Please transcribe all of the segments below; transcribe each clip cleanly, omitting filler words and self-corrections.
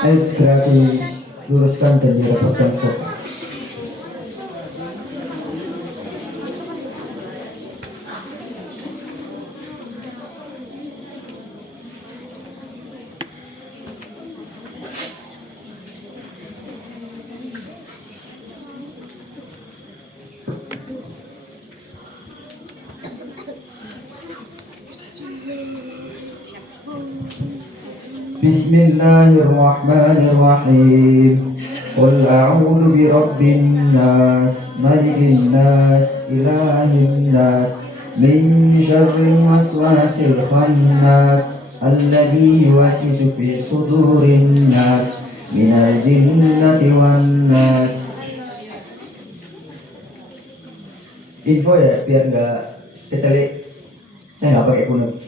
Ayo segera diluruskan dan dirapatkan sob. Bismillahirrahmanirrahim. Qul a'udzu birabbin nas, malikin nas, ilahin nas, min syarril waswasil khannas, alladzi yuwaswisu fi sudurin nas, minal jinnati wan nas. Info ya biar nggak kecelek, saya nggak pakai kunut.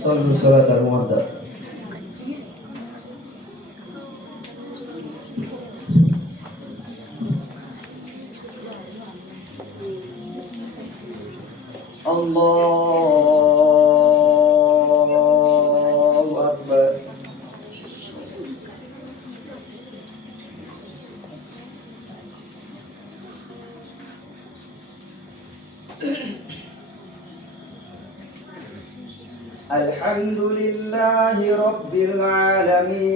Sallu salat al-muwadda. Allahu Akbar. Alhamdulillahi Rabbil Alamin,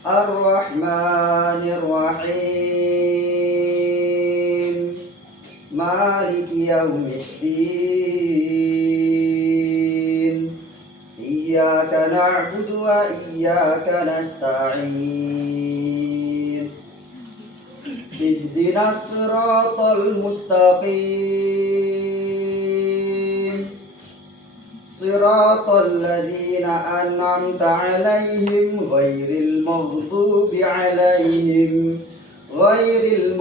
Ar-Rahmanir Rahim, Maliki Yawmiddin, Iyyaka na'budu wa iyyaka nasta'in, Ihdinas siratal mustaqim, Siratal ladzina an'amta 'alaihim ghairil maghdubi 'alaihim waladdallin.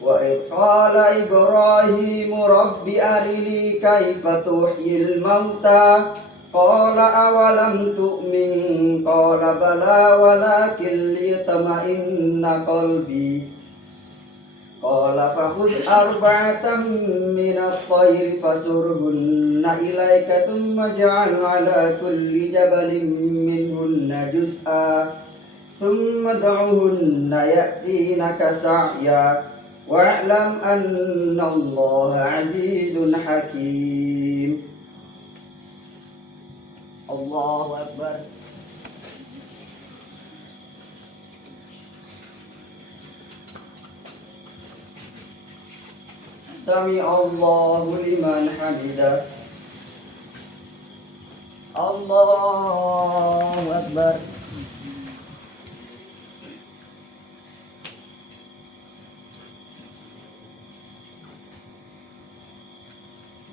وإذ قال إبراهيم رب أرني كيف تحيي الموتى قال أولم تؤمن قال بلى ولكن ليطمئن قلبي قال فخذ أربعة من الطير فصرهن إليك ثم اجعل على كل جبل منهن جزءا ثم ادعهن يأتينك سعيا واعلم أن الله عزيز حكيم. الله أكبر. سمع الله لمن حمده. الله أكبر.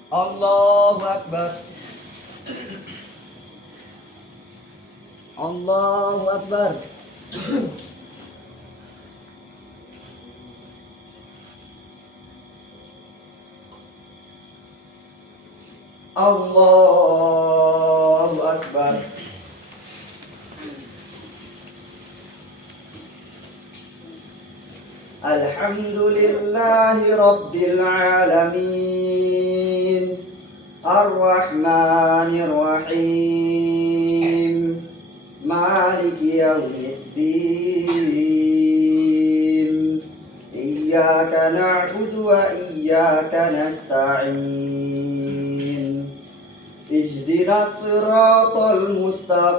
Allahu Akbar. Allahu Akbar. Allahu Akbar. Alhamdulillahi Rabbil Alamin, Ar-Rahmanir Rahim, Maliki Yawmiddin, Iyyaka na'budu wa iyyaka nasta'in, اهدنا الصراط المستقيم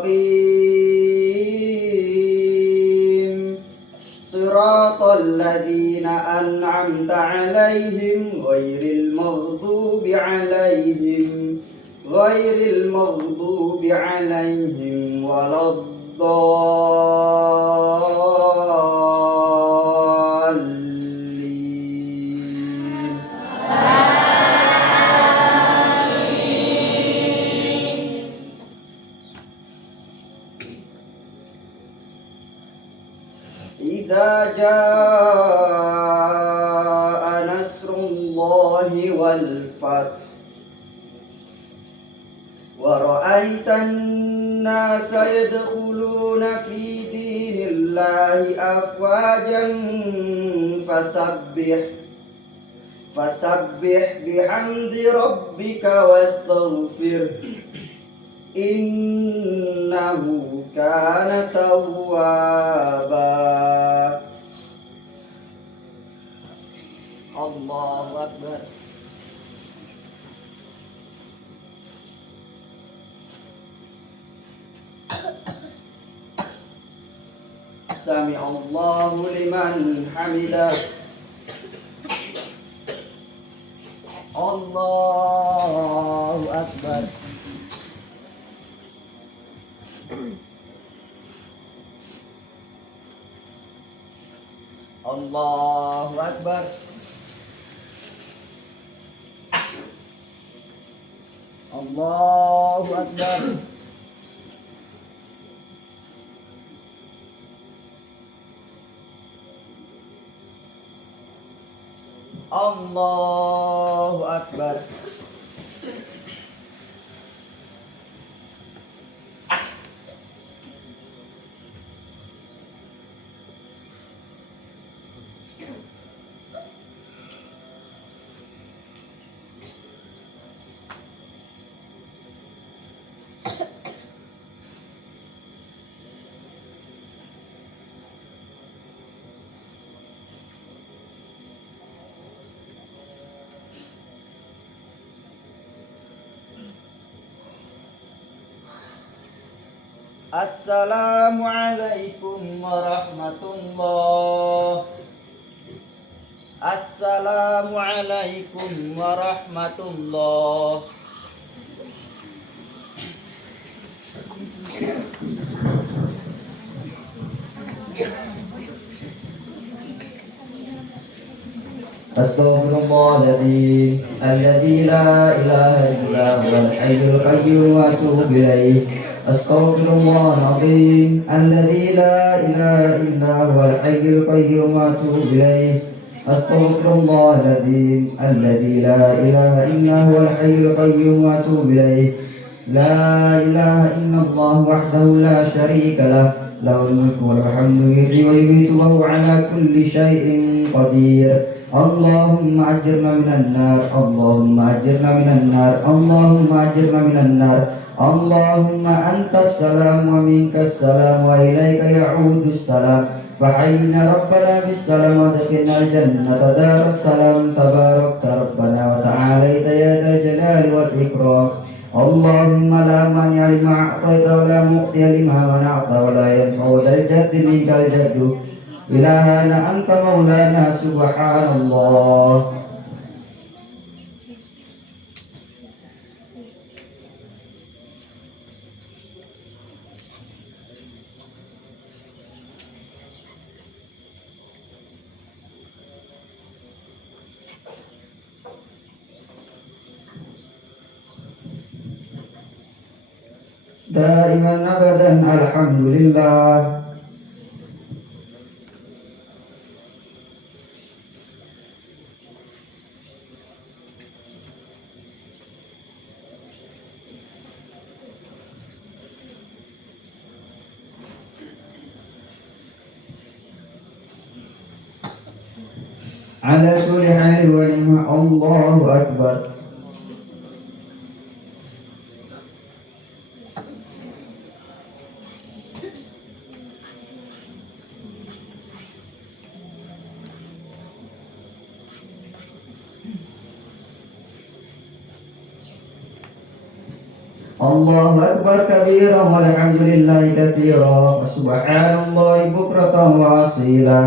صراط الذين أنعمت عليهم غير المغضوب عليهم ولا الضالين. إذا جاء نصر الله والفتح ورأيت الناس يدخلون في دين الله أفواجا فسبح بحمد ربك واستغفره إنه كان توابا. الله أكبر. سمع الله لمن حمده. الله أكبر. الله أكبر. الله أكبر. الله أكبر. Assalamualaikum warahmatullah. Assalamualaikum warahmatullah. Astaghfirullahaladzim alladzi la ilaha illa huwal hayyul qayyum wa atubu ilaih. Astaghfirullahaladzim alladzi la ilaha illa huwal hayyul qayyum wa atubu ilaih. Astaghfirullahaladzim alladzi la ilaha illa huwal hayyul qayyum wa atubu ilaih. La ilaha illallah wahdahu la syarika lah, lahul mulku wa lahul hamdu yuhyi wa yumiitu wa huwa ala kulli syai'in qadir. Allahumma ajirna minan nar, Allahumma ajirna minan nar, Allahumma ajirna minan nar. Allahumma antas salam wa minkas salam wa ilaika ya'udus salam. Fahayyina rabbana bis salam wa adkhilna al-jannata darus salam. Tabarakta rabbana wa ta'alaita ya dzal jalali wal ikram. Allahumma la mani'a lima a'taita wa la mu'tiya lima mana'ta wa la yanfa'u dzal jaddi minkal jaddu. Ilahana anta maulana subhanallah. Daiman abadan alhamdulillah. Ala kulli hal wa ni'ma. Allahu akbar. الله أكبر كبيرا والحمد لله كثيرا وسبحان الله بكرة وأصيلا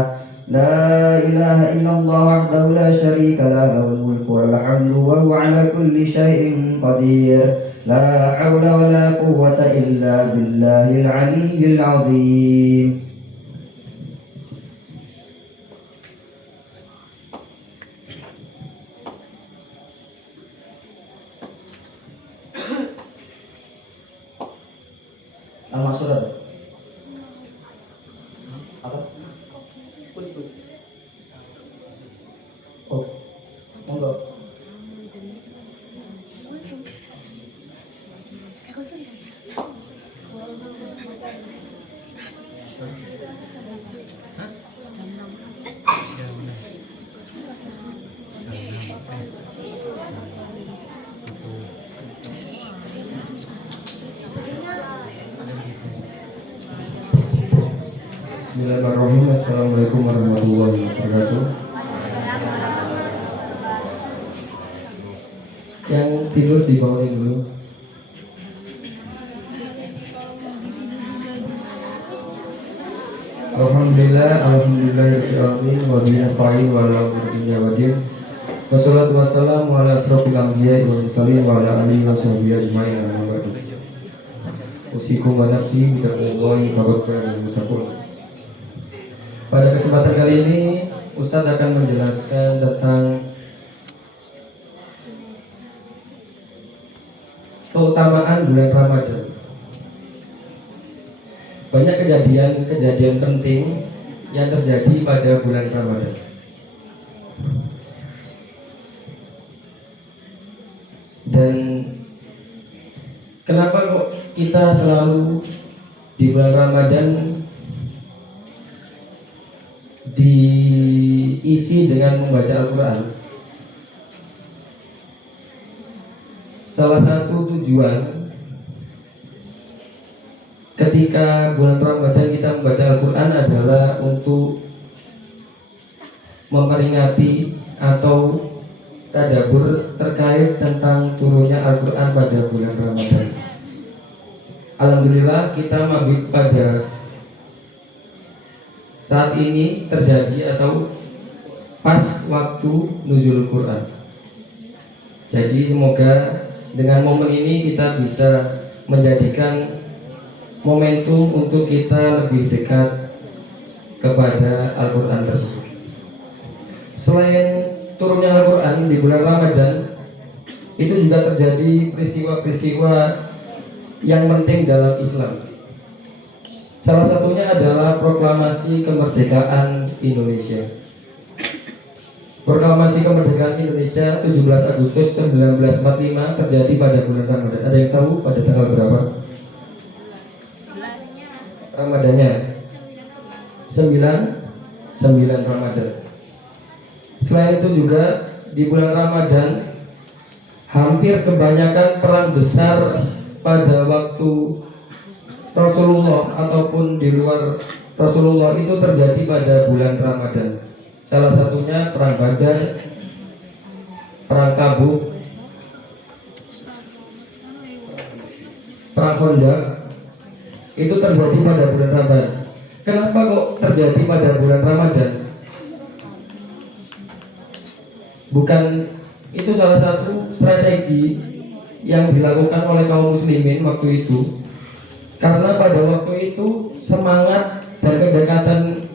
لا إله إلا الله وحده لا شريك له له الملك والحمد وهو على كل شيء قدير لا حول ولا قوة إلا بالله العلي العظيم. Nama surat apa? Oh, monggo. Bismillahirrahmanirrahim. Assalamualaikum warahmatullahi wabarakatuh. Yang tidur dibangunin dulu. Alhamdulillahirobbilalamin wa bihi nasta'in wa ala umuri dunya waddin. Wassalatu wassalamu ala asrofil anbiya'i wal mursalin wa ala alihi wa sahbihi ajma'in amma ba'du. Usikum wa nafsi bittaqwallahi faqad mustaqim. Pada kesempatan kali ini Ustadz akan menjelaskan tentang keutamaan bulan Ramadan. Banyak kejadian penting yang terjadi pada bulan Ramadan. Dan kenapa kok kita selalu di bulan Ramadan diisi dengan membaca Al-Quran? Salah satu tujuan ketika bulan Ramadan kita membaca Al-Quran adalah untuk memperingati atau tadabbur terkait tentang turunnya Al-Quran pada bulan Ramadan. Alhamdulillah kita mabit pada saat ini terjadi atau pas waktu nuzul Quran. Jadi semoga dengan momen ini kita bisa menjadikan momentum untuk kita lebih dekat kepada Al-Quran tersebut. Selain turunnya Al-Quran di bulan Ramadan, itu juga terjadi peristiwa-peristiwa yang penting dalam Islam. Salah satunya adalah proklamasi kemerdekaan Indonesia. Proklamasi kemerdekaan Indonesia 17 Agustus 1945 terjadi pada bulan Ramadan. Ada yang tahu pada tanggal berapa? Ramadannya 9 Ramadan. Selain itu juga di bulan Ramadan hampir kebanyakan perang besar pada waktu Rasulullah ataupun di luar Rasulullah itu terjadi pada bulan Ramadan. Salah satunya perang Badar, perang Tabuk, perang Khandaq, itu terjadi pada bulan Ramadan. Kenapa kok terjadi pada bulan Ramadan? Bukan itu salah satu strategi yang dilakukan oleh kaum muslimin waktu itu. Karena pada waktu itu semangat dan kedekatan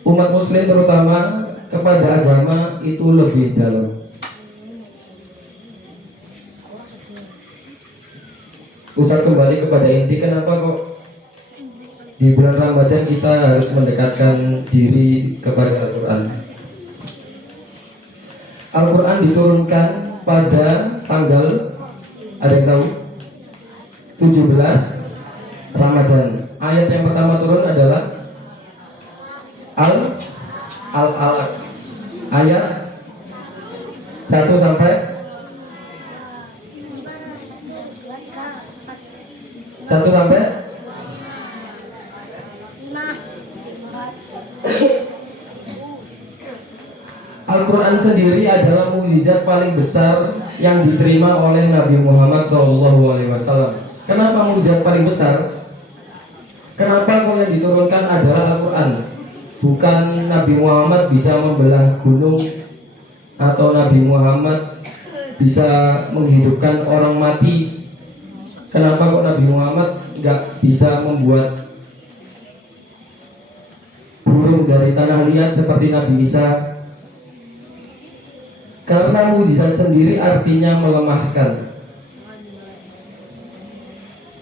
umat muslim terutama kepada agama itu lebih dalam. Ustaz kembali kepada inti, kenapa kok di bulan Ramadan kita harus mendekatkan diri kepada Al-Quran. Al-Quran diturunkan pada tanggal, ada yang tahu? 17 Ramadan. Ayat yang pertama turun adalah Al-Alaq. Ayat 1 sampai 1 sampai Al-Quran sendiri adalah mukjizat paling besar yang diterima oleh Nabi Muhammad SAW. Kenapa mukjizat paling besar? Kenapa kok yang diturunkan adalah Al-Quran? Bukan Nabi Muhammad bisa membelah gunung, atau Nabi Muhammad bisa menghidupkan orang mati. Kenapa kok Nabi Muhammad nggak bisa membuat burung dari tanah liat seperti Nabi Isa? Karena mukjizat sendiri artinya melemahkan.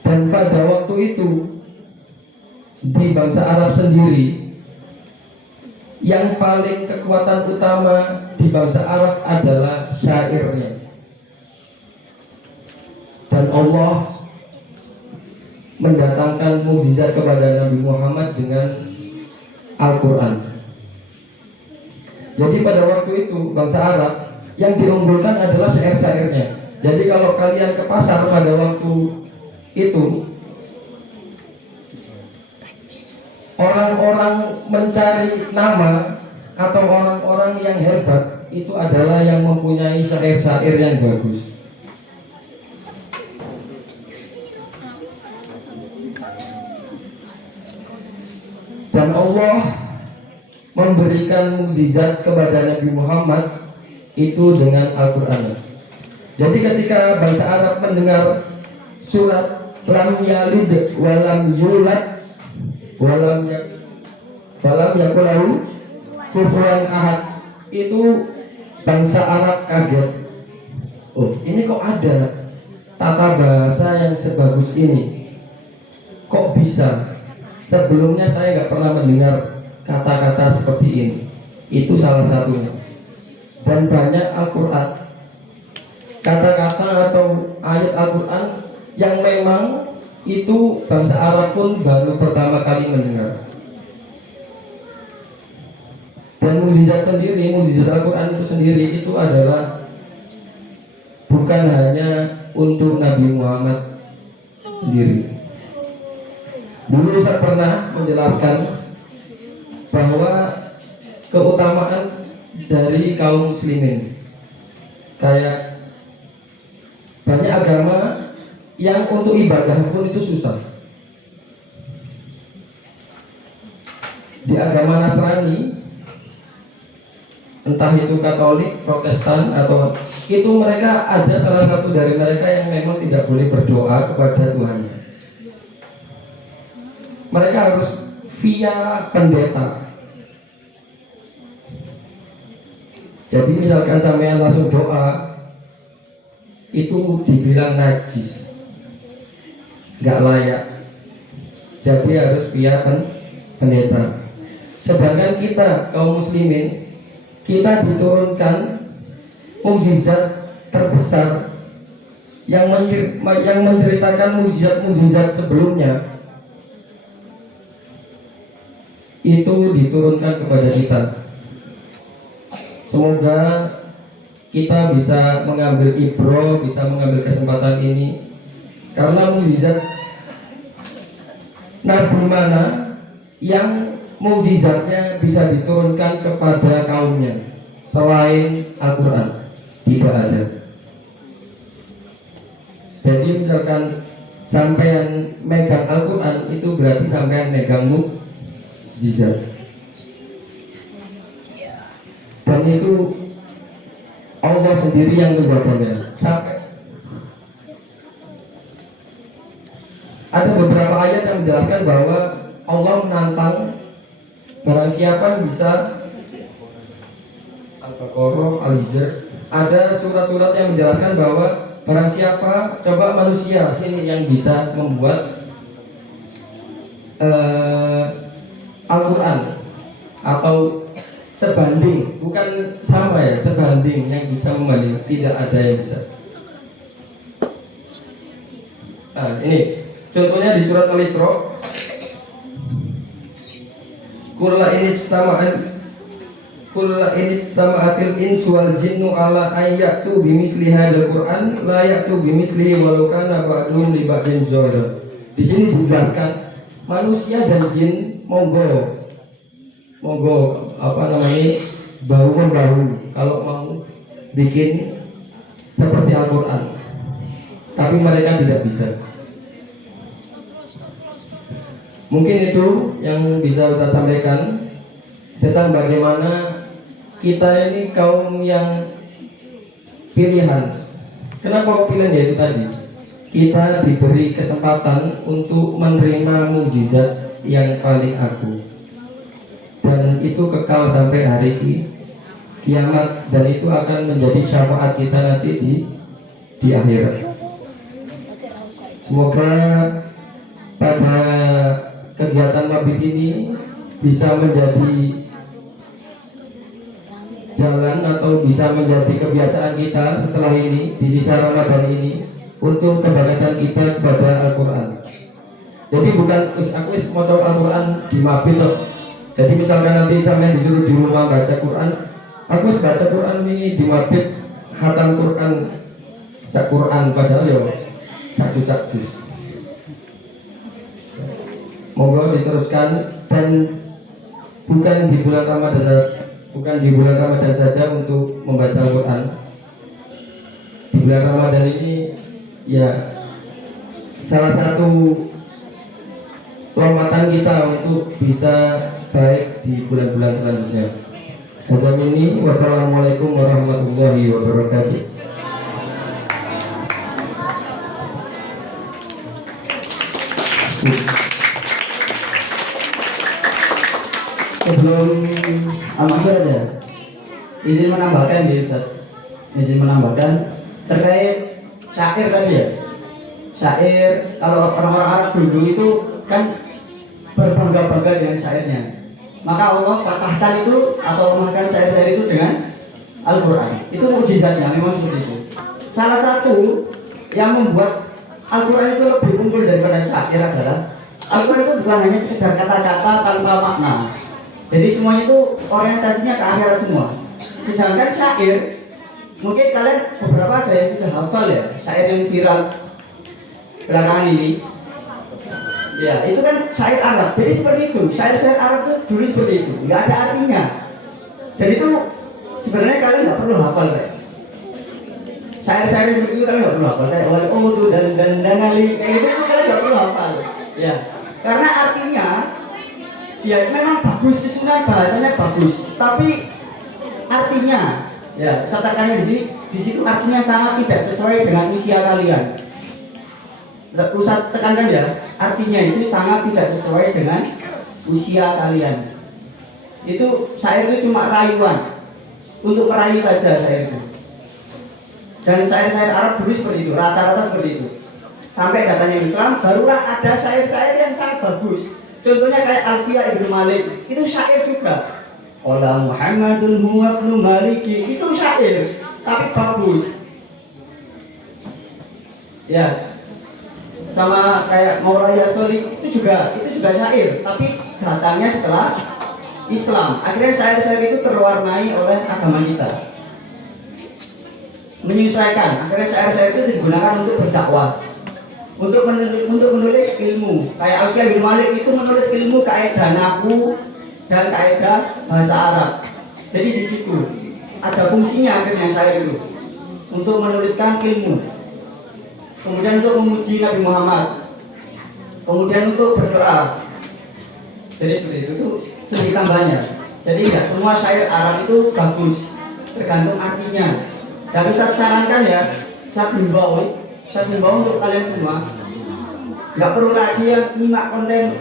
Dan pada waktu itu di bangsa Arab sendiri, yang paling kekuatan utama di bangsa Arab adalah syairnya. Dan Allah mendatangkan mukjizat kepada Nabi Muhammad dengan Al-Quran. Jadi pada waktu itu bangsa Arab yang diunggulkan adalah syair-syairnya. Jadi kalau kalian ke pasar pada waktu itu, orang-orang mencari nama atau orang-orang yang hebat itu adalah yang mempunyai syair-syair yang bagus. Dan Allah memberikan mukjizat kepada Nabi Muhammad itu dengan Al-Quran. Jadi ketika bangsa Arab mendengar surat lam yalid walam yulad walam yakul lahu kufuwan ahad, itu bangsa Arab kaget. Oh, ini kok ada tata bahasa yang sebagus ini? Kok bisa? Sebelumnya saya nggak pernah mendengar kata-kata seperti ini. Itu salah satunya. Dan banyak Al-Quran, kata-kata atau ayat Al-Quran yang memang itu bangsa Arab pun baru pertama kali mendengar. Dan mukjizat sendiri, mukjizat Al-Quran itu sendiri itu adalah bukan hanya untuk Nabi Muhammad sendiri. Dulu saya pernah menjelaskan bahwa keutamaan dari kaum muslimin, kayak banyak agama yang untuk ibadah pun itu susah. Di agama Nasrani, entah itu Katolik, Protestan, atau itu, mereka ada salah satu dari mereka yang memang tidak boleh berdoa kepada Tuhannya. Mereka harus via pendeta. Jadi misalkan sampean langsung doa, itu dibilang najis, nggak layak. Jadi harus via pendeta. Sedangkan kita kaum muslimin, kita diturunkan mukjizat terbesar yang menceritakan mukjizat sebelumnya, itu diturunkan kepada kita. Semoga kita bisa mengambil ibro, bisa mengambil kesempatan ini, karena mukjizat Nabi mana yang mukjizatnya bisa diturunkan kepada kaumnya selain Al-Quran? Tidak ada. Jadi misalkan sampean megang Al-Quran, itu berarti sampean megang mukjizat. Dan itu Allah sendiri yang menjaganya. Sampai ada beberapa ayat yang menjelaskan bahwa Allah menantang barang siapa bisa, Al-Baqarah, Al-Hijr, ada surat-surat yang menjelaskan bahwa barang siapa, coba manusia sini yang bisa membuat Al-Quran atau sebanding, bukan sama ya, sebanding, yang bisa membanding, tidak ada yang bisa. Nah ini contohnya di surat Al-Isra, kulla in istama'atil insu wal jinnu ala ayyatu bimisli hadzal Qur'an la ya'tu bimislihi walau kana ba'dhum li ba'din zahira. Di sini dijelaskan manusia dan jin monggo bahu membahu kalau mau bikin seperti Al-Quran, tapi mereka tidak bisa. Mungkin itu yang bisa Ustaz sampaikan tentang bagaimana kita ini kaum yang pilihan. Kenapa pilihan? Yaitu tadi kita diberi kesempatan untuk menerima mukjizat yang paling agung, dan itu kekal sampai hari kiamat, dan itu akan menjadi syafaat kita nanti di akhirat. Semoga pada kegiatan mabit ini bisa menjadi jalan atau bisa menjadi kebiasaan kita setelah ini di sisa Ramadan ini untuk kebaikan kita kepada Al-Quran. Jadi bukan aku mau tahu Al-Quran di mabit loh. Jadi misalkan nanti sampai disuruh di rumah baca Quran, aku baca Quran ini di mabit khatam Quran sak Quran padahal ya satu. Monggo diteruskan, dan bukan di bulan Ramadan saja untuk membaca Al-Quran. Di bulan Ramadan ini ya salah satu lompatan kita untuk bisa baik di bulan-bulan selanjutnya. Azamini, wassalamualaikum warahmatullahi wabarakatuh. Sebelum Al-Mansur aja, izin menambahkan ya Ustaz. Izin menambahkan terkait syair tadi ya. Syair, kalau orang-orang Arab dulu itu kan berbangga-bangga dengan syairnya. Maka Allah patahkan itu atau lemahkan syair-syair itu dengan Al-Quran. Itu mukjizatnya, memang seperti itu. Salah satu yang membuat Al-Quran itu lebih unggul daripada syair adalah Al-Quran itu bukan hanya sekedar kata-kata tanpa makna. Jadi semuanya itu orientasinya ke akhirat semua. Sedangkan syair, mungkin kalian beberapa ada yang sudah hafal ya, syair yang viral belakangan ini. Ya, itu kan syair Arab. Jadi seperti itu, syair-syair Arab itu dulu seperti itu, nggak ada artinya. Dan itu sebenarnya kalian nggak perlu hafal kayak syair-syair seperti itu, kalian nggak perlu hafal kayak wal dan ali kayak gitu kalian nggak perlu hafal. Ya, karena artinya ya memang bagus, susunan bahasanya bagus, tapi artinya ya saya tekankan di situ artinya sangat tidak sesuai dengan usia kalian. Usah tekankan ya, artinya itu sangat tidak sesuai dengan usia kalian. Itu syair itu cuma rayuan, untuk merayu saja syair itu. Dan syair-syair Arab dulu seperti itu, rata-rata seperti itu. Sampai datangnya Islam, barulah ada syair-syair yang sangat bagus. Contohnya kayak Alfiyah Ibnu Malik, itu syair juga. Qala Muhammadun huwa ibnu Maliki, itu syair, tapi bagus. Ya, sama kayak Maulaya Soli itu juga syair, tapi datangnya setelah Islam. Akhirnya syair-syair itu terwarnai oleh agama kita, menyesuaikan. Akhirnya syair-syair itu digunakan untuk berdakwah, untuk menulis ilmu. Kayak Alfiyah bin Malik itu menulis ilmu kaidah nahwu dan kaidah bahasa Arab. Jadi di situ ada fungsinya akhirnya syair itu untuk menuliskan ilmu. Kemudian untuk memuji Nabi Muhammad, kemudian untuk berdoa. Jadi seperti itu sedikit tambahnya. Jadi tidak semua syair Arab itu bagus, tergantung artinya. Dan saya sarankan ya, saya himbau untuk kalian semua, nggak perlu lagi yang nyimak konten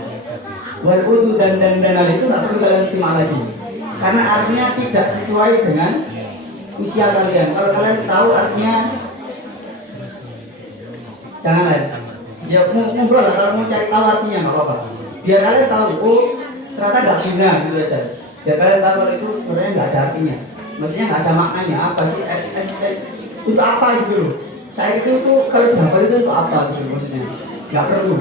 wal udu dan hal itu nggak perlu kalian simak lagi, karena artinya tidak sesuai dengan usia kalian. Kalau kalian tahu artinya, jangan ya ngobrol lah, kalau mau cari tahu artinya nggak apa-apa, biar kalian tahu oh ternyata nggak guna gitu aja. Biar kalian tahu kalau itu sebenarnya nggak ada artinya, maksudnya nggak ada maknanya, apa sih untuk apa gitu loh. Saya itu kalau dihafal itu untuk apa gitu maksudnya, nggak perlu.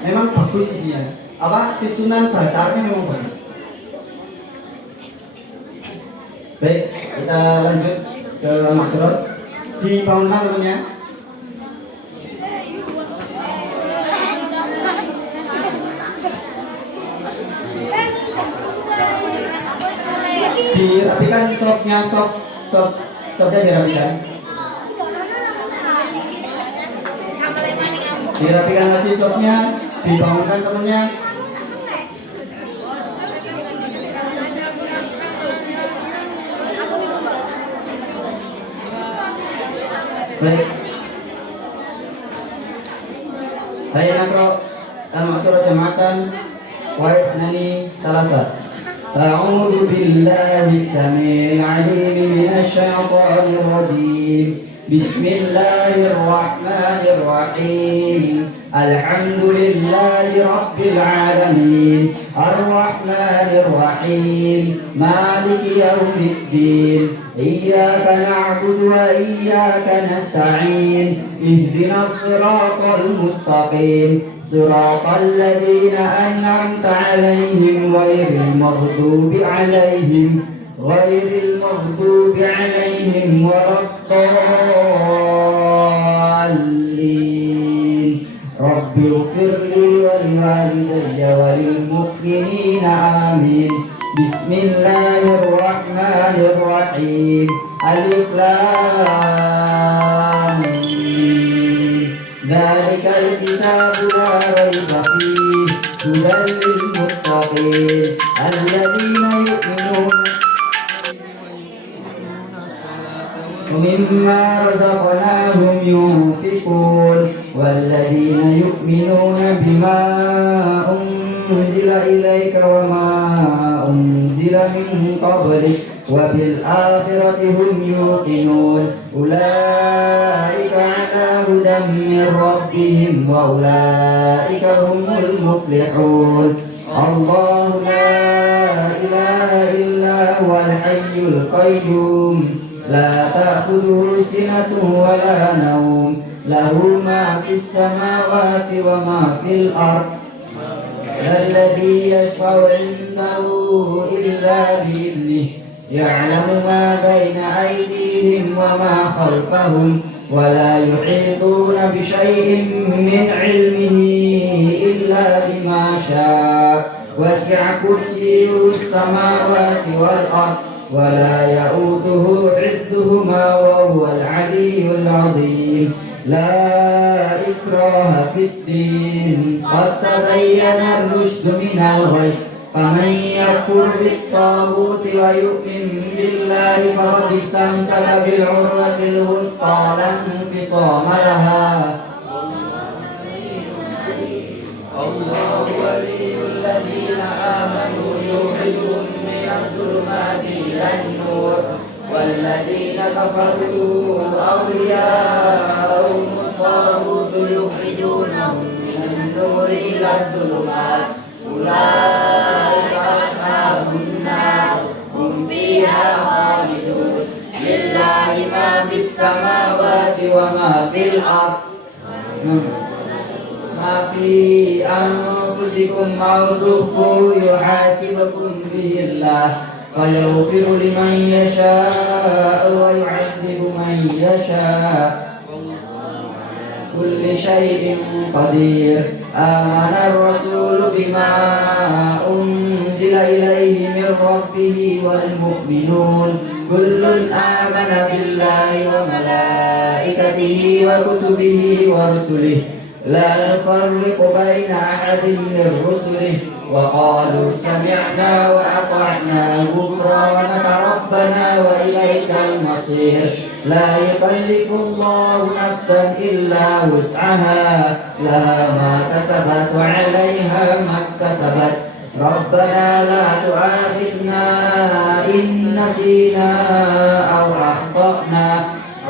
Memang bagus isinya, apa susunan bahasanya memang bagus. Baik, kita lanjut ke Maksurat di bangunan tentunya. Dirapikan softnya, softnya dirapikan. Dirapikan lagi sopnya, dibangunkan temennya. Baik. Saya nakro al-makro jamaatan wa isnani salasa. A'udzu billahi as-sami'il 'alim minasy syaithanir rajim. Bismillahirrahmanirrahim. Alhamdulillahi rabbil alamin. Ar-rahmanir rahim. Maliki yaumiddin. Iyyaka na'budu wa iyyaka nasta'in. Ihdinas siratal mustaqim. Siratal ladzina an'amta 'alaihim ghairil maghdubi 'alaihim waladdallin. Rabbighfirli wa liwalidayya wa lil mu'minina amin. Bismillahirrahmanirrahim. Alif lam mim. Dzalikal kitabu la raiba fihi hudan lil muttaqin alladzina yu'minuna ومما رزقناهم ينفقون والذين يؤمنون بما أنزل إليك وما أنزل من قبلك وبالآخرة هم يوقنون أولئك على هدى من ربهم وأولئك هم المفلحون الله لا إله إلا هو الحي القيوم لا تأخذه سنة ولا نوم له ما في السماوات وما في الأرض الذي يشفع عنده إلا بإذنه يعلم ما بين أيديهم وما خلفهم ولا يحيطون بشيء من علمه إلا بما شاء وسع كرسيه السماوات والأرض ولا يؤوده حفظهما وهو العلي العظيم لا إكراه في الدين قد تبين الرشد من الغي فمن يكفر بالطاغوت ويؤمن بالله فقد استمسك بالعروة الوثقى لا انفصام لها الله ولي الذين آمنوا يخرجهم من الظلمات إلى النور والذين كفروا أولياءهم الطاغوت يخرجونهم من النور إلى الظلمات أولئك أصحاب النار هم فيها خالدون لله ما في السماوات وما في الأرض ما في أنفسكم أو تخفوه يحاسبكم به الله فيغفر لمن يشاء ويعذب من يشاء كل شيء قدير آمن الرسول بما أنزل إليه من ربه والمؤمنون كل آمن بالله وملائكته وكتبه ورسله لا نفرق بين أحد من رسله وقالوا سمعنا وأطعنا غفرانك ربنا وإليك المصير لا يكلف الله نفسا إلا وسعها لها ما كسبت وعليها ما اكتسبت ربنا لا تؤاخذنا إن نسينا أو أخطأنا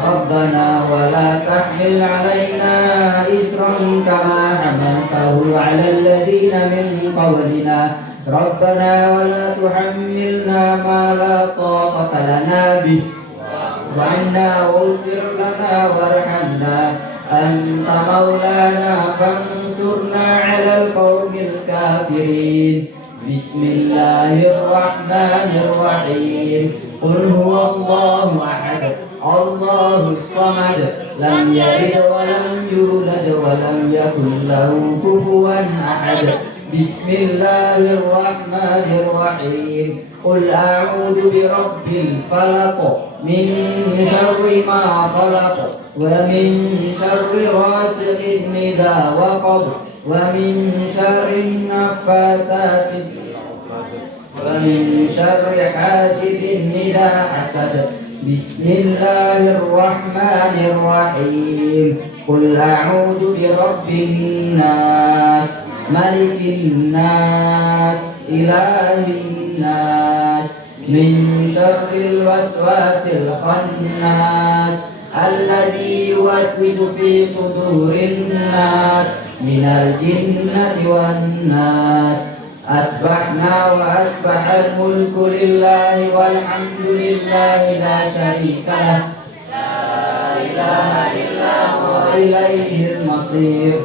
ربنا ولا تحمل علينا إصرا كما حملته على الذين من قبلنا ربنا ولا تحملنا ما لا طاقة لنا به وعنا واغفر لنا وارحمنا أنت مولانا فانصرنا على القوم الكافرين بسم الله الرحمن الرحيم قل هو الله أحد الله الصمد لم يلد ولم يولد ولم يكن له كفوا أحد بسم الله الرحمن الرحيم قل أعوذ برب الفلق من شر ما خلق ومن شر غاسق إذا وقب ومن شر النفاثات ومن شر حاسد إذا حسد بسم الله الرحمن الرحيم قل أعوذ برب الناس ملك الناس إله الناس من شر الوسواس الخناس الذي يوسوس في صدور الناس من الجنة والناس أصبحنا وأصبح الملك لله والحمد لله لا شريك له لا إله إلا هو إليه المصير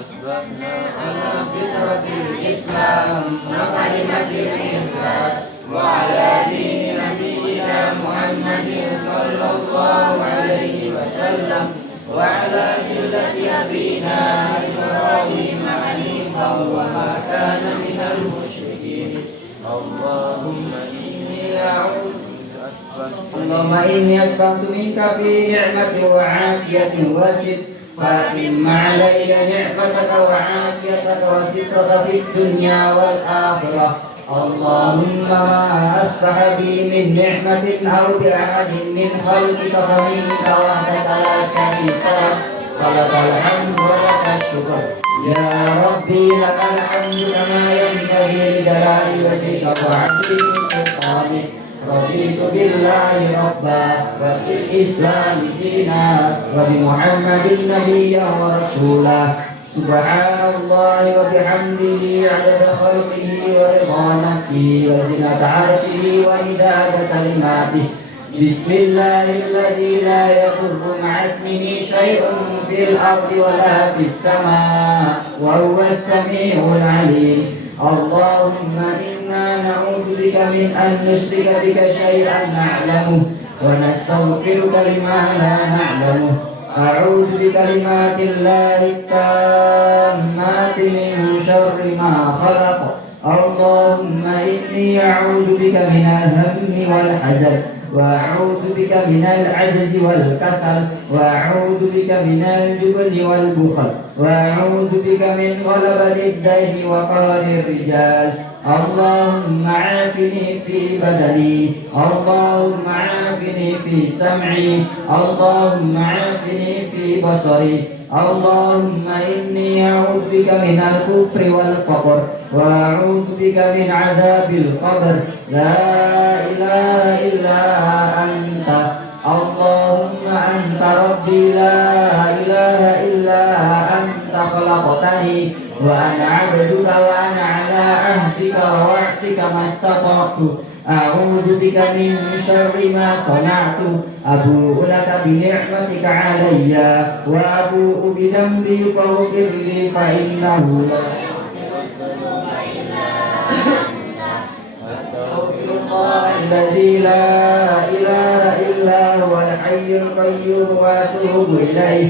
أصبحنا على فطرة الإسلام وكلمة الإخلاص وعلى دين نبينا محمد صلى الله عليه وسلم وعلى ملة أبينا إبراهيم حنيفا وما كان من المشركين اللهم إني أسبحت منك في نعمة وعافية وستر فأتم علي نعمتك وعافيتك وسترك في الدنيا والآخرة اللهم ما أصبح بي من نعمة أو بأحد من خلقك فمنك وحدك لا شريك لك فلك الحمد ولك الشكر يا ربي لك الحمد كما ينبغي لجلال وجهك وعظيم سلطانك رضيت بالله ربا وبالإسلام دينا وبمحمد نبيا ورسولا سبحان الله وبحمده عدد خلقه ورضا نفسه وزنة عرشه ومداد كلماته بسم الله الذي لا يضر مع اسمه شيء في الأرض ولا في السماء وهو السميع العليم اللهم إنا نعوذ بك من أن نشرك بك شيئا نعلمه ونستغفرك لما لا نعلمه أعوذ بكلمات الله التامات من شر ما خلق اللهم إني أعوذ بك من الهم والحزن وأعوذ بك من العجز والكسل وأعوذ بك من الجبن والبخل وأعوذ بك من غلبة الدين وقهر الرجال اللهم عافني في بدني اللهم عافني في سمعي اللهم عافني في بصري اللهم إني أعوذ بك من الكفر والفقر وأعوذ بك من عذاب القبر لا إله إلا أنت اللهم أنت ربي لا إله إلا أنت خلقتني وأنا عبدك وأنا على عهدك ووعدك ما استطعت أعوذ بك من شر ما صنعت أبوء لك بنعمتك علي وأبوء بذنبي فاغفر لي فإنه لا أستغفر الله الذي لا إله إلا هو الحي القيوم وأتوب إليه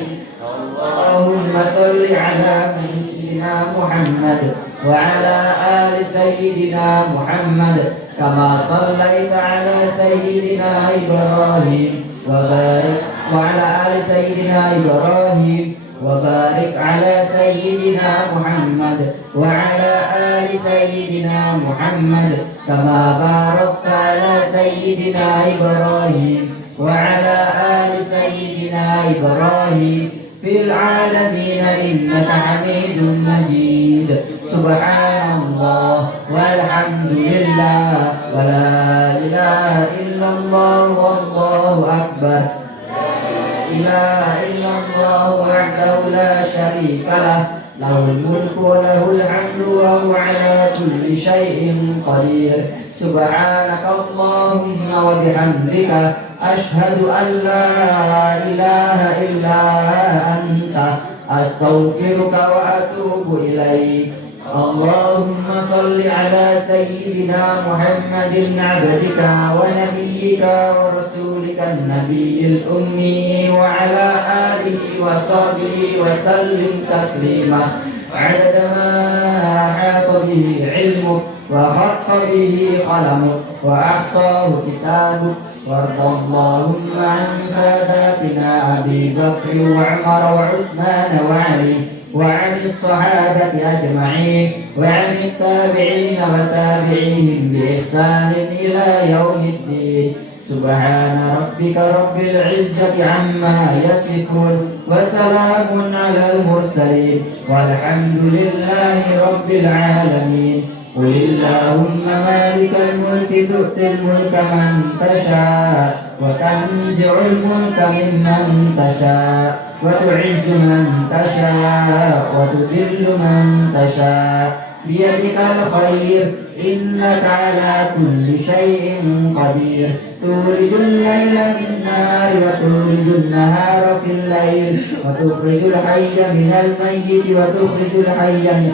اللهم صل على سيدنا محمد وعلى آل سيدنا محمد كما صليت على سيدنا إبراهيم وبارك وعلى آل سيدنا إبراهيم وبارك على سيدنا محمد وعلى آل سيدنا محمد كما باركت على سيدنا إبراهيم وعلى آل سيدنا إبراهيم في العالمين إنك حميد مجيد سبحان الله والحمد لله ولا إله إلا الله والله أكبر لا إله إلا الله وحده لا شريك له له الملك وله الحمد وهو على كل شيء قدير سبحانك اللهم وبحمدك أشهد أن لا إله إلا أنت أستغفرك وأتوب إليك اللهم صل على سيدنا محمد عبدك ونبيك ورسولك النبي الأمي وعلى آله وصحبه وسلم تسليما عدد ما أحاط به علمك وخط به قلمك وأحصاه كتابك. وارض اللهم عن ساداتنا أبي بكر وعمر وعثمان وعلي وعن الصحابة أجمعين وعن التابعين وتابعيهم بإحسان إلى يوم الدين. سبحان ربك رب العزة عما يصفون وسلام على المرسلين والحمد لله رب العالمين. قل اللهم مالك الملك تؤتي الملك من تشاء وتنزع الملك ممن تشاء وتعز من تشاء وتذل من تشاء بيدك الخير إنك على كل شيء قدير. تولج الليل في النهار وتولج النهار في الليل وتخرج الحي من الميت وتخرج الحي من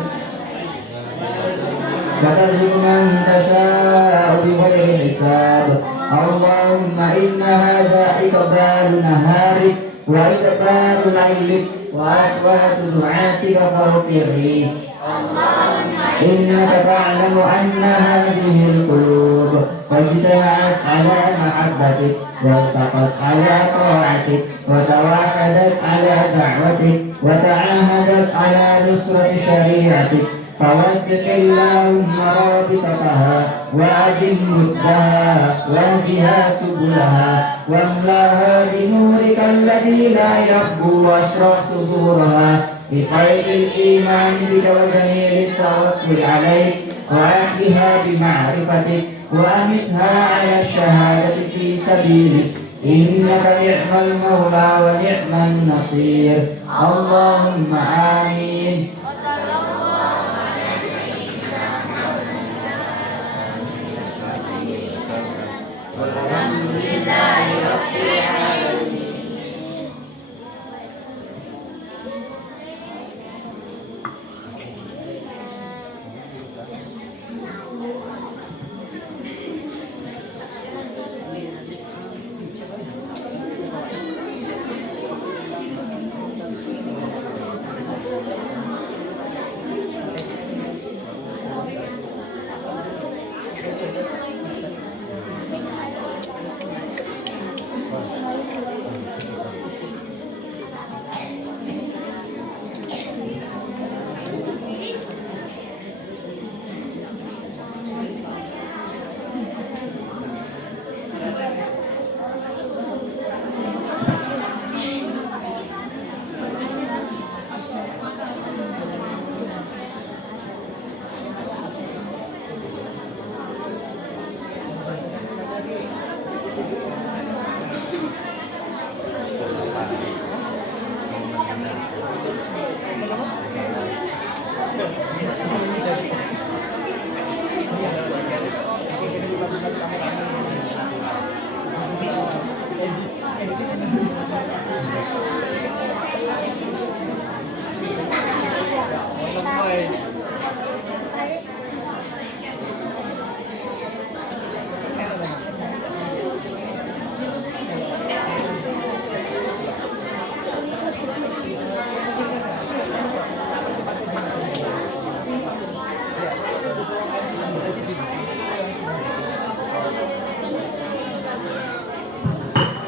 وترزق من تشاء بغير حساب. اللهم إن هذا إقبال نهارك وإدبار ليلك وأصوات دعاتك فاغفر لي. إنك تعلم أن هذه القلوب قد اجتمعت على محبتك والتقت على طاعتك وتواحدت على دعوتك وتعاهدت على نصرة شريعتك. فوثق اللهم رابطتها وأدم ودها واهدها سبلها واملأها بنورك الذي لا يخبو واشرح صدورها بخير الإيمان بك وجميل التوكل عليك وأحيها بمعرفتك وأمتها على الشهادة في سبيلك إنك نعم المولى ونعم النصير. اللهم آمين.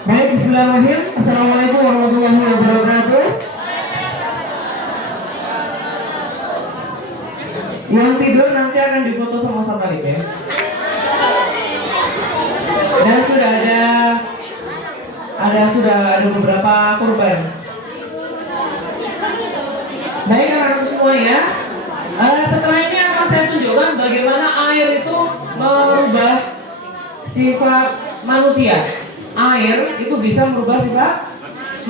Baik, bismillahirrahmanirrahim. Assalamualaikum warahmatullahi wabarakatuh. Yang tidur nanti akan difoto sama satpam ya. Dan sudah ada beberapa korban. Baik anak-anak semuanya. Setelah ini akan saya tunjukkan bagaimana air itu merubah sifat manusia. Air itu bisa merubah sifat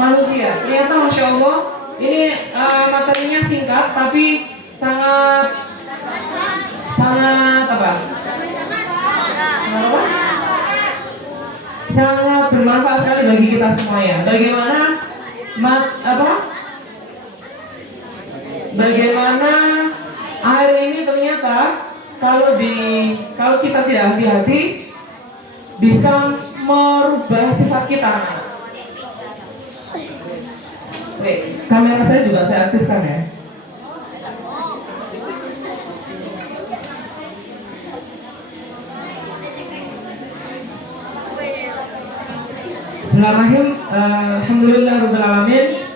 manusia. Ternyata Masya Allah ini materinya singkat tapi sangat sangat bermanfaat sekali bagi kita semuanya. Bagaimana air ini ternyata kalau kita tidak hati-hati bisa merubah sifat kita. Kamera saya juga saya aktifkan ya. Bismillahirrahmanirrahim. Alhamdulillahirabbil alamin.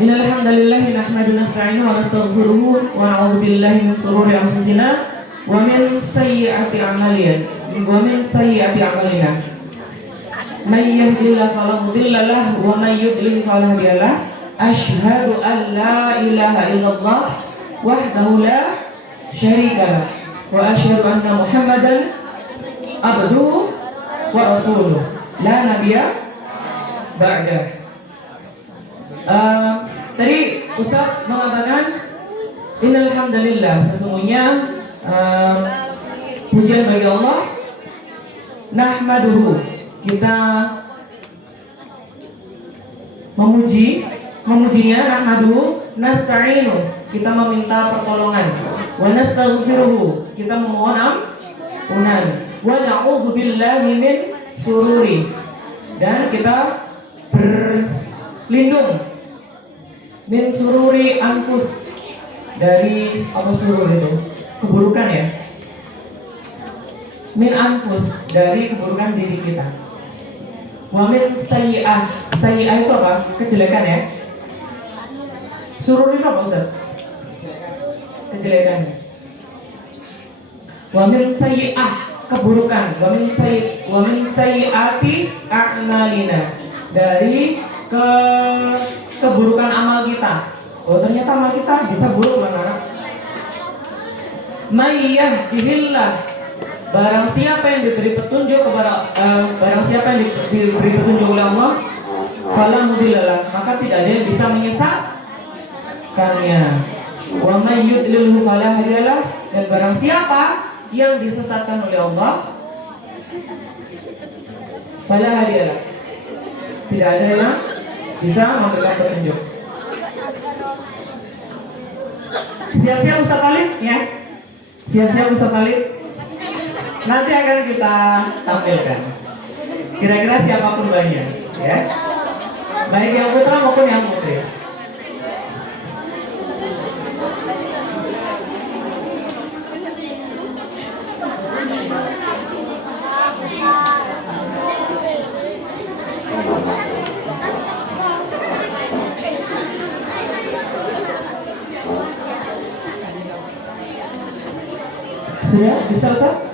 Innal hamdalillah nahmaduhu wa nasta'inuhu wa nastaghfiruhu wa na'udzu billahi min shururi anfusina wa min sayyiati a'malina. May yahdihillahu fala mudilla lahu wa may yudlil fala hadiya lahu. Asyhadu an la ilaha illallah wahdahu la syarika lah wa asyhadu anna Muhammadan abduhu wa rasuluh la nabiyya ba'dah. Tadi Ustaz mengatakan innal hamdalillah, sesungguhnya pujian bagi Allah, nahmaduhu, kita memujinya, nahmaduhu, nasta'inu, kita meminta pertolongan, wa nastaghfiruhu, kita memohon ampunan, wa na'udzu billahi min sururi, dan kita berlindung min sururi anfus, dari apa surur itu? Keburukan ya. Min anfus, dari keburukan diri kita. Wa min sayyi'ah, sayyi'ah itu apa? Kejelekan ya. Surur itu apa Ustaz? Kejelekan. Wa min sayyi'ah, keburukan. Wa min sayyi'ati a'malina, dari keburukan amal kita. Oh, ternyata amal kita bisa buruk mana? May yahdihillah, barang siapa yang diberi petunjuk kepada barang siapa yang diberi petunjuk oleh Allah, fala mudhillalah, maka tidak ada yang bisa menyesatkannya. Wa may yudlilhu fala hadiyalah, dan barang siapa yang disesatkan oleh Allah, fala hadiyalah, tidak ada yang bisa memberikan petunjuk. Siap-siap Ustaz Talib ya. Siap-siap Ustaz Talib. Nanti akan kita tampilkan. Kira-kira siapa korbannya, ya. Baik yang putra maupun yang putri. Sudah bisa Ustaz?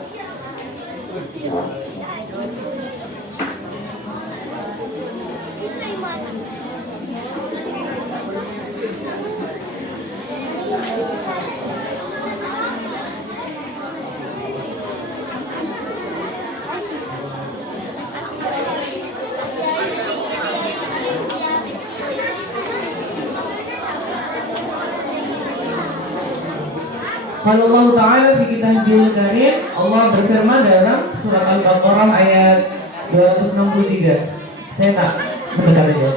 Kalau Allah Ta'ala di Kitabul Karim, Allah berfirman dalam surat Al-Baqarah ayat 263. Saya tak sebentar aja.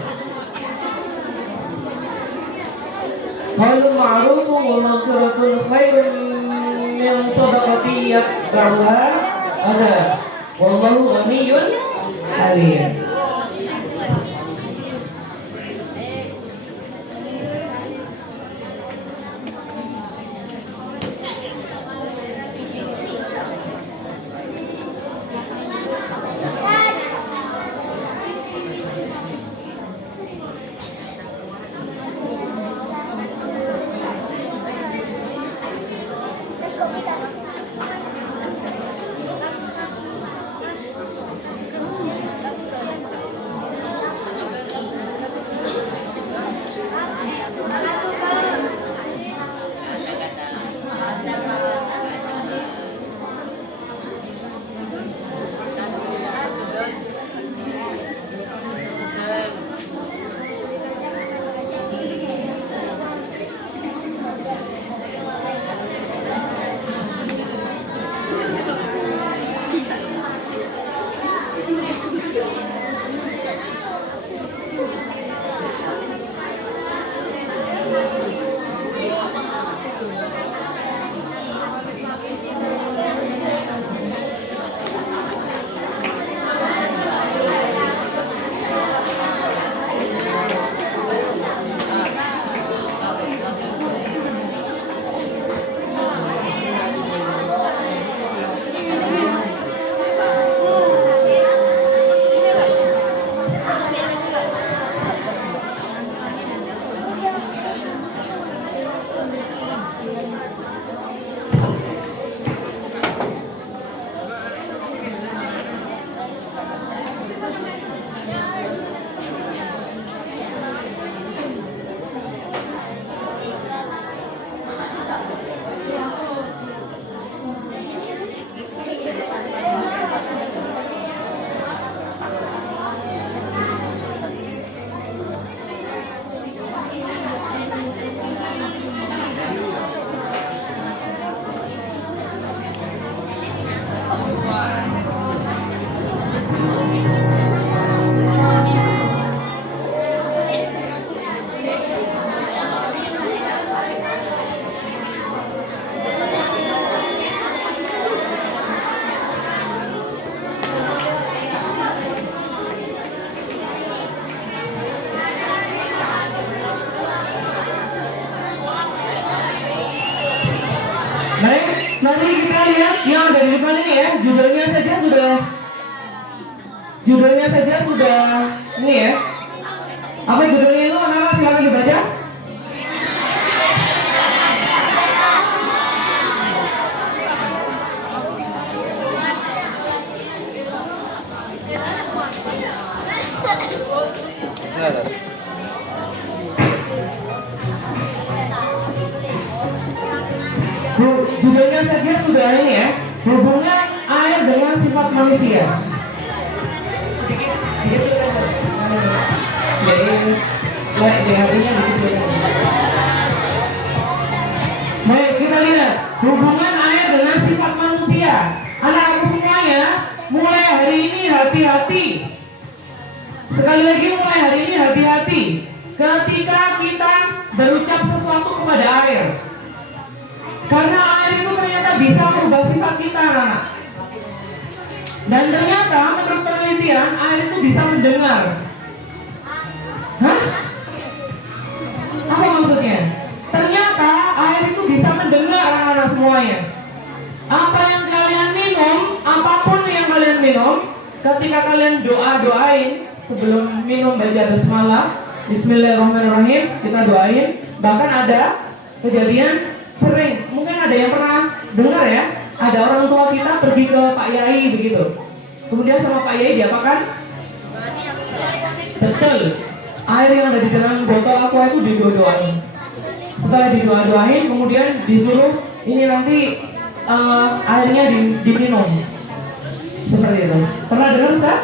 Qalu ma'rufun wa maghfiratun khairun min shadaqati yatba'uha adha wallahu ghaniyyun halim. judulnya saja sudah ini ya. Apa judulnya itu? Anak-anak silakan dibaca. Judulnya saja sudah ini ya, hubungan air dengan sifat manusia. Baik, kita lihat hubungan air dengan sifat manusia. Anak-anak semuanya, mulai hari ini hati-hati. Sekali lagi mulai hari ini hati-hati ketika kita berucap sesuatu kepada air. Karena air itu ternyata bisa merubah sifat kita, anak. Dan ternyata menurut penelitian air itu bisa mendengar. Hah? Apa maksudnya? Ternyata air itu bisa mendengar, anak-anak semuanya. Apa yang kalian minum, apapun yang kalian minum, ketika kalian doain sebelum minum baca basmalah, Bismillahirrahmanirrahim, kita doain. Bahkan ada kejadian sering, mungkin ada yang pernah dengar ya, ada orang tua kita pergi ke Pak Yai begitu. Kemudian sama Pak Yai diapakan? Betul. Air yang ada di dalam botol aqua itu didoain. Setelah didoain, kemudian disuruh ini nanti airnya diminum. Seperti itu. Pernah dengar, Ustaz?